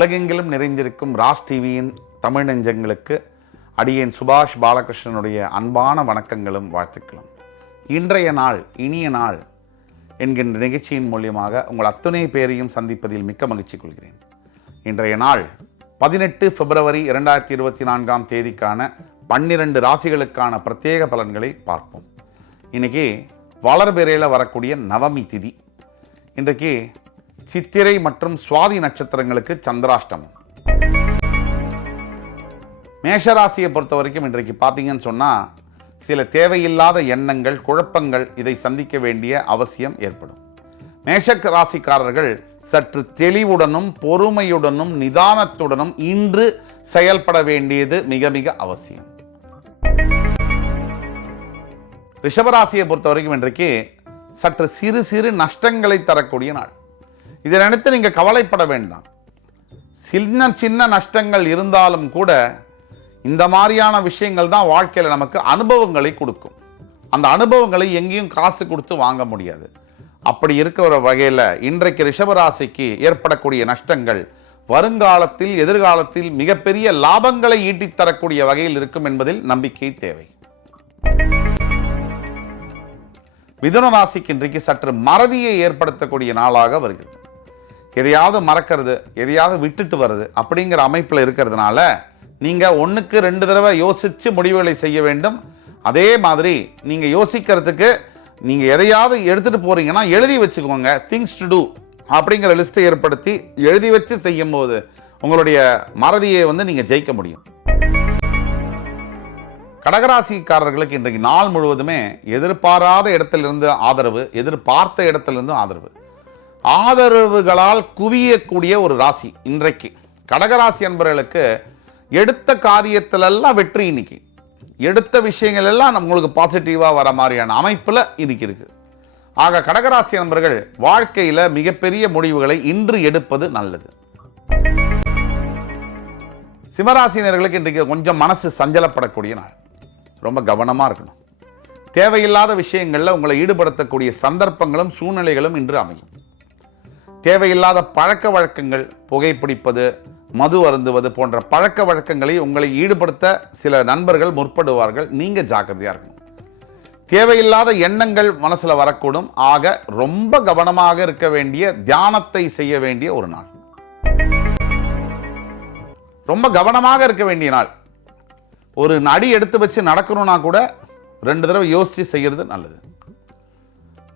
உலகெங்கிலும் நிறைந்திருக்கும் ராஜ் டிவியின் தமிழ் நெஞ்சங்களுக்கு அடியேன் சுபாஷ் பாலகிருஷ்ணனுடைய அன்பான வணக்கங்களும் வாழ்த்துக்களும். இன்றைய நாள் இனிய நாள் என்கின்ற நிகழ்ச்சியின் மூலியமாக உங்கள் அத்துணை பேரையும் சந்திப்பதில் மிக்க மகிழ்ச்சி கொள்கிறேன். இன்றைய நாள் 18 பிப்ரவரி 2024 தேதிக்கான 12 ராசிகளுக்கான பிரத்யேக பலன்களை பார்ப்போம். இன்னைக்கு வளர்பிறையில் வரக்கூடிய நவமி திதி. இன்றைக்கு சித்திரை மற்றும் சுவாதி நட்சத்திரங்களுக்கு சந்திராஷ்டமம். மேஷராசியை பொறுத்த வரைக்கும் இன்றைக்கு பார்த்தீங்கன்னு சொன்னால் சில தேவையில்லாத எண்ணங்கள், குழப்பங்கள் இதை சந்திக்க வேண்டிய அவசியம் ஏற்படும். மேஷ ராசிக்காரர்கள் சற்று தெளிவுடனும் பொறுமையுடனும் நிதானத்துடனும் இன்று செயல்பட வேண்டியது மிக மிக அவசியம். ரிஷபராசியை பொறுத்த வரைக்கும் இன்றைக்கு சற்று சிறு சிறு நஷ்டங்களை தரக்கூடிய நாள். இதை நினைத்து நீங்கள் கவலைப்பட வேண்டாம். சின்ன சின்ன நஷ்டங்கள் இருந்தாலும் கூட இந்த மாதிரியான விஷயங்கள் தான் வாழ்க்கையில் நமக்கு அனுபவங்களை கொடுக்கும். அந்த அனுபவங்களை எங்கேயும் காசு கொடுத்து வாங்க முடியாது. அப்படி இருக்கிற வகையில் இன்றைக்கு ரிஷபராசிக்கு ஏற்படக்கூடிய நஷ்டங்கள் வருங்காலத்தில் எதிர்காலத்தில் மிகப்பெரிய லாபங்களை ஈட்டித்தரக்கூடிய வகையில் இருக்கும் என்பதில் நம்பிக்கை தேவை. மிதுன ராசிக்கு இன்றைக்கு சற்று மறதியை ஏற்படுத்தக்கூடிய நாளாக வருகிறது. எதையாவது மறக்கிறது, எதையாவது விட்டுட்டு வருது அப்படிங்கிற அமைப்பில் இருக்கிறதுனால நீங்கள் 1க்கு 2 தடவை யோசித்து முடிவுகளை செய்ய வேண்டும். அதே மாதிரி நீங்கள் யோசிக்கிறதுக்கு நீங்கள் எதையாவது எடுத்துகிட்டு போகிறீங்கன்னா எழுதி வச்சுக்கோங்க. திங்ஸ் டு டூ அப்படிங்கிற லிஸ்ட்டை ஏற்படுத்தி எழுதி வச்சு செய்யும் போது உங்களுடைய மறதியை நீங்கள் ஜெயிக்க முடியும். கடகராசிக்காரர்களுக்கு இன்றைக்கு நாள் முழுவதுமே எதிர்பாராத இடத்திலிருந்து ஆதரவு, எதிர்பார்த்த இடத்திலிருந்து ஆதரவு, ஆதரவுகளால் குவியக்கூடிய ஒரு ராசி. இன்றைக்கு கடகராசி அன்பர்களுக்கு எடுத்த காரியத்திலெல்லாம் வெற்றி. இன்னைக்கு எடுத்த விஷயங்கள் எல்லாம் நம்மளுக்கு பாசிட்டிவாக வர மாதிரியான அமைப்பில் இன்னைக்கு இருக்கு. ஆக கடகராசி அன்பர்கள் வாழ்க்கையில் மிகப்பெரிய முடிவுகளை இன்று எடுப்பது நல்லது. சிம்மராசினர்களுக்கு இன்றைக்கு கொஞ்சம் மனசு சஞ்சலப்படக்கூடிய நாள். ரொம்ப கவனமாக இருக்கணும். தேவையில்லாத விஷயங்களில் உங்களை ஈடுபடுத்தக்கூடிய சந்தர்ப்பங்களும் சூழ்நிலைகளும் இன்று அமையும். தேவையில்லாத பழக்க வழக்கங்கள், புகைப்பிடிப்பது, மது அருந்துவது போன்ற பழக்க வழக்கங்களை உங்களை ஈடுபடுத்த சில நண்பர்கள் முற்படுவார்கள். நீங்கள் ஜாக்கிரதையாக இருக்கணும். தேவையில்லாத எண்ணங்கள் மனசில் வரக்கூடும். ஆக ரொம்ப கவனமாக இருக்க வேண்டிய, தியானத்தை செய்ய வேண்டிய ஒரு நாள். ரொம்ப கவனமாக இருக்க வேண்டிய நாள். ஒரு அடி எடுத்து வச்சு நடக்கணும்னா கூட 2 தடவை யோசித்து செய்கிறது நல்லது.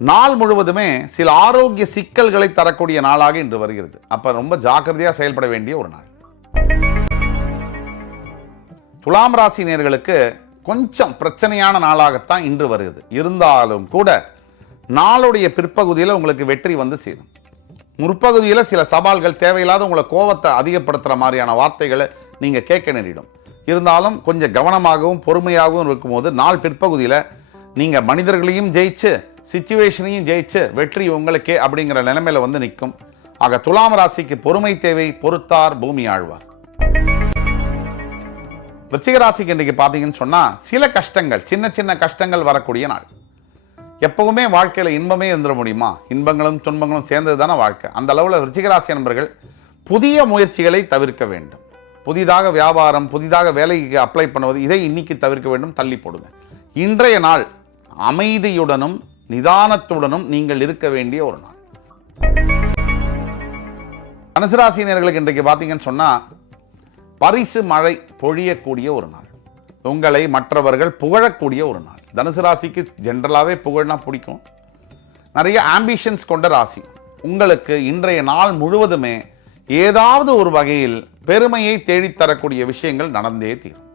நாள் முழுவதுமே சில ஆரோக்கிய சிக்கல்களை தரக்கூடிய நாளாக இன்று வருகிறது. அப்ப ரொம்ப ஜாக்கிரதையாக செயல்பட வேண்டிய ஒரு நாள். துலாம் ராசி நேயர்களுக்கு கொஞ்சம் பிரச்சனையான நாளாகத்தான் இன்று வருகிறது. இருந்தாலும் கூட நாளுடைய பிற்பகுதியில் உங்களுக்கு வெற்றி சேரும். முற்பகுதியில் சில சவால்கள், தேவையில்லாத உங்களை கோபத்தை அதிகப்படுத்துகிற மாதிரியான வார்த்தைகளை நீங்கள் கேட்க நேரிடும். இருந்தாலும் கொஞ்சம் கவனமாகவும் பொறுமையாகவும் இருக்கும்போது நாள் பிற்பகுதியில் நீங்கள் மனிதர்களையும் ஜெயிச்சு சிச்சுவேஷனையும் ஜெயிச்சு வெற்றி உங்களுக்கே அப்படிங்கிற நிலைமையில நிற்கும். ஆக துலாம் ராசிக்கு பொறுமை தேவை. பொறுத்தார் பூமி ஆழ்வார். விருச்சிக ராசிக்கு இன்றைக்கு பார்த்தீங்கன்னு சொன்னால் சில கஷ்டங்கள், சின்ன சின்ன கஷ்டங்கள் வரக்கூடிய நாள். எப்பவுமே வாழ்க்கையில் இன்பமே இருந்துட முடியுமா? இன்பங்களும் துன்பங்களும் சேர்ந்தது தானே வாழ்க்கை. அந்த அளவில் விருச்சிக ராசி நண்பர்கள் புதிய முயற்சிகளை தவிர்க்க வேண்டும். புதிதாக வியாபாரம், புதிதாக வேலைக்கு அப்ளை பண்ணுவது, இதை இன்னைக்கு தவிர்க்க வேண்டும். தள்ளி போடுங்க. இன்றைய நாள் அமைதியுடனும் நிதானத்துடனும் நீங்கள் இருக்க வேண்டிய ஒரு நாள். தனுசு ராசியினர்களுக்கு இன்றைக்கு பார்த்தீங்கன்னு சொன்னால் பரிசு மழை பொழியக்கூடிய ஒரு நாள். உங்களை மற்றவர்கள் புகழக்கூடிய ஒரு நாள். தனுசு ராசிக்கு ஜென்ரலாகவே புகழ்னா பிடிக்கும். நிறைய ஆம்பிஷன்ஸ் கொண்ட ராசி. உங்களுக்கு இன்றைய நாள் முழுவதுமே ஏதாவது ஒரு வகையில் பெருமையை தேடித்தரக்கூடிய விஷயங்கள் நடந்தே தீரும்.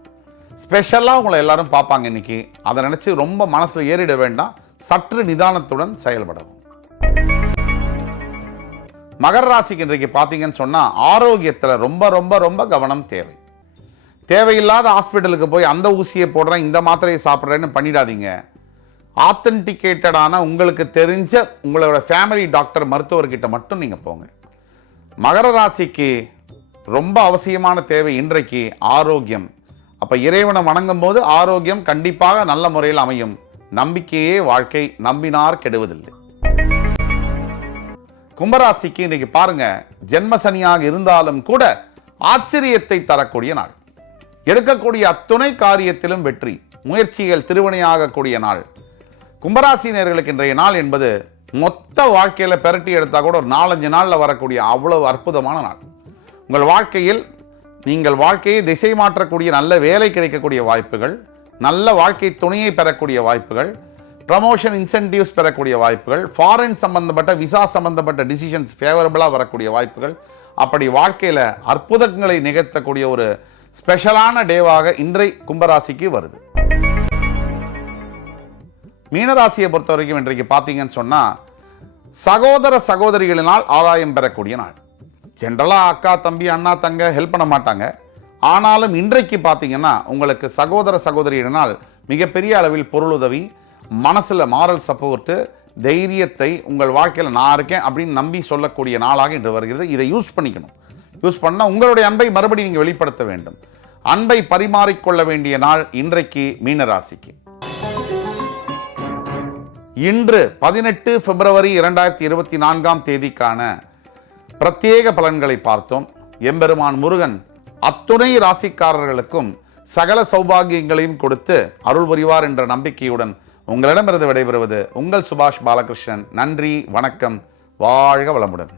ஸ்பெஷலாக உங்களை எல்லாரும் பார்ப்பாங்க இன்னைக்கு. அதை நினச்சி ரொம்ப மனசு ஏறிட வேண்டாம். சற்று நிதானத்துடன் செயல்படவும். மகர ராசிக்கு இன்றைக்கு பார்த்தீங்கன்னு சொன்னால் ஆரோக்கியத்தில் ரொம்ப ரொம்ப ரொம்ப கவனம் தேவை. தேவையில்லாத ஹாஸ்பிட்டலுக்கு போய் அந்த ஊசியை போடுறேன், இந்த மாத்திரையை சாப்பிட்றேன்னு பண்ணிடாதீங்க. ஆத்தென்டிகேட்டடான, உங்களுக்கு தெரிஞ்ச உங்களோட ஃபேமிலி டாக்டர், மருத்துவர்கிட்ட மட்டும் நீங்கள் போங்க. மகர ராசிக்கு ரொம்ப அவசியமான தேவை இன்றைக்கு ஆரோக்கியம். அப்போ இறைவனை வணங்கும் போது ஆரோக்கியம் கண்டிப்பாக நல்ல முறையில் அமையும். நம்பிக்கையே வாழ்க்கை, நம்பினார் கெடுவதில்லை. கும்பராசிக்கு இன்னைக்கு பாருங்க, ஜென்ம சனியாக இருந்தாலும் கூட ஆச்சரியத்தை தரக்கூடிய நாள். எடுக்கக்கூடிய அத்துணை காரியத்திலும் வெற்றி, முயற்சிகள் திருவினையாகக்கூடிய நாள். கும்பராசினியர்களுக்கு இன்றைய நாள் என்பது மொத்த வாழ்க்கையில பெரட்டி எடுத்தா கூட ஒரு 4-5 நாள்ல வரக்கூடிய அவ்வளவு அற்புதமான நாள். உங்கள் வாழ்க்கையில் நீங்கள் வாழ்க்கையை திசை மாற்றக்கூடிய நல்ல வேலை கிடைக்கக்கூடிய வாய்ப்புகள், நல்ல வாழ்க்கை துணையை பெறக்கூடிய வாய்ப்புகள், ப்ரமோஷன் இன்சென்டிவ்ஸ் பெறக்கூடிய வாய்ப்புகள், ஃபாரின் சம்பந்தப்பட்ட விசா சம்பந்தப்பட்ட டிசிஷன்ஸ் ஃபேவரபிளாக வரக்கூடிய வாய்ப்புகள், அப்படி வாழ்க்கையில் அற்புதங்களை நிகழ்த்தக்கூடிய ஒரு ஸ்பெஷலான டேவாக இன்றை கும்பராசிக்கு வருது. மீனராசியை பொறுத்த வரைக்கும் இன்றைக்கு பார்த்தீங்கன்னு சொன்னால் சகோதர சகோதரிகளினால் ஆதாயம் பெறக்கூடிய நாள். ஜென்ரலாக அக்கா தம்பி அண்ணா தங்க ஹெல்ப் பண்ண மாட்டாங்க. ஆனாலும் இன்றைக்கு பார்த்தீங்கன்னா உங்களுக்கு சகோதர சகோதரியினால் மிகப்பெரிய அளவில் பொருளுதவி, மனசில் மாரல் சப்போர்ட்டு, தைரியத்தை உங்கள் வாழ்க்கையில் நான் இருக்கேன் அப்படின்னு நம்பி சொல்லக்கூடிய நாளாக இன்று வருகிறது. இதை யூஸ் பண்ணிக்கணும். யூஸ் பண்ணால் உங்களுடைய அன்பை மறுபடி நீங்கள் வெளிப்படுத்த வேண்டும். அன்பை பரிமாறிக்கொள்ள வேண்டிய நாள் இன்றைக்கு மீனராசிக்கு. இன்று 18 பிப்ரவரி 2024 தேதிக்கான பிரத்யேக பலன்களை பார்த்தோம். எம்பெருமான் முருகன் அத்துணை ராசிக்காரர்களுக்கும் சகல சௌபாகியங்களையும் கொடுத்து அருள் புரிவார் என்ற நம்பிக்கையுடன் உங்களிடமிருந்து விடைபெறுவது உங்கள் சுபாஷ் பாலகிருஷ்ணன். நன்றி, வணக்கம், வாழ்க வளமுடன்.